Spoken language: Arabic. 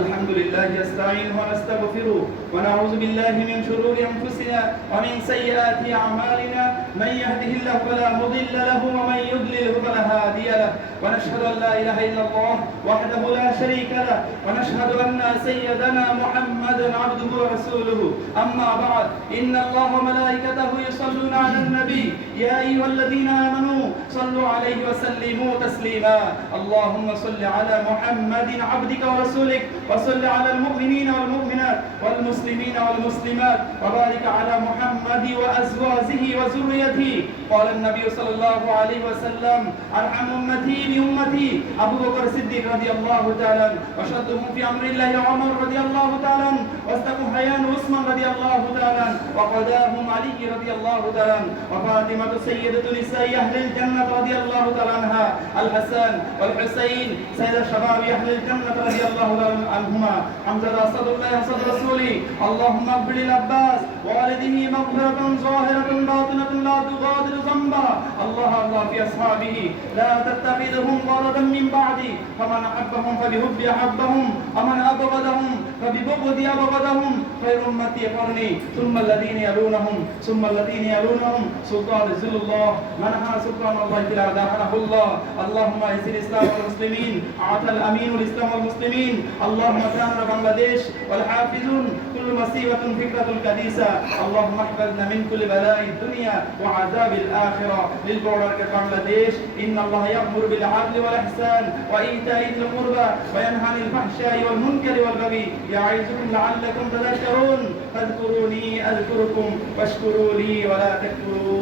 الحمد لله نستعينه ونستغفره ونعوذ بالله من شرور أنفسنا ومن سيئات أعمالنا من يهده الله فلا مضل له ومن يضلل فلا هادي له ونشهد أن لا إله إلا الله وحده لا شريك له ونشهد أن سيدنا محمدا عبده ورسوله أما بعد إن الله وملائكته يصلون على النبي يا أيها الذين آمنوا صلوا عليه وسلموا تسليما اللهم صل على محمد عبدك ورسولك وصل على المؤمنين والمؤمنات والمسلمين والمسلمات وبارك على محمد وأزواجه وذريته قال النبي صلى الله عليه وسلم أرحم أمتي بأمتي أبو بكر الصديق رضي الله تعالى وشدهم في أمر الله عمر رضي الله تعالى واستقوا حيان عثمان رضي الله تعالى وقداهم علي رضي الله تعالى وفاطمة سيدة نساء أهل الجنة رضي الله تعالى عنها الحسن والحسين سيد الشباب أهل الجنة رضي الله تعالى عنهما حمزة أسد الله أسد رسولي اللهم اغفر للعباس ووالده مغفرة ظاهرة باطنة لا تغادر ذنبا الله في أصحابه لا تتخذهم غرضا من بعدي فمن أحبهم فبحب أحبهم ومن أبغضهم فببغض أبغضهم خير أمتي قرني ثم الذين يلونهم ثم الذين يلونهم سلطان ذل الله منحى سلطان الله فلا دافعه الله اللهم أعز الإسلام والمسلمين أعطى الأمين الإسلام والمسلمين اللهم كان بنغلاديش والحافظون كل مصيبة فكرة الكنيسة اللهم احفظنا من كل بلاء الدنيا وعذاب الآخرة للبورك بنغلاديش إن الله يأمر بالعدل والإحسان وإيتاء ذي القربى وينهى عن الفحشاء والمنكر والبغي يعظكم لعلكم تذكرون فاذكروني أذكركم واشكروا لي ولا تكفرون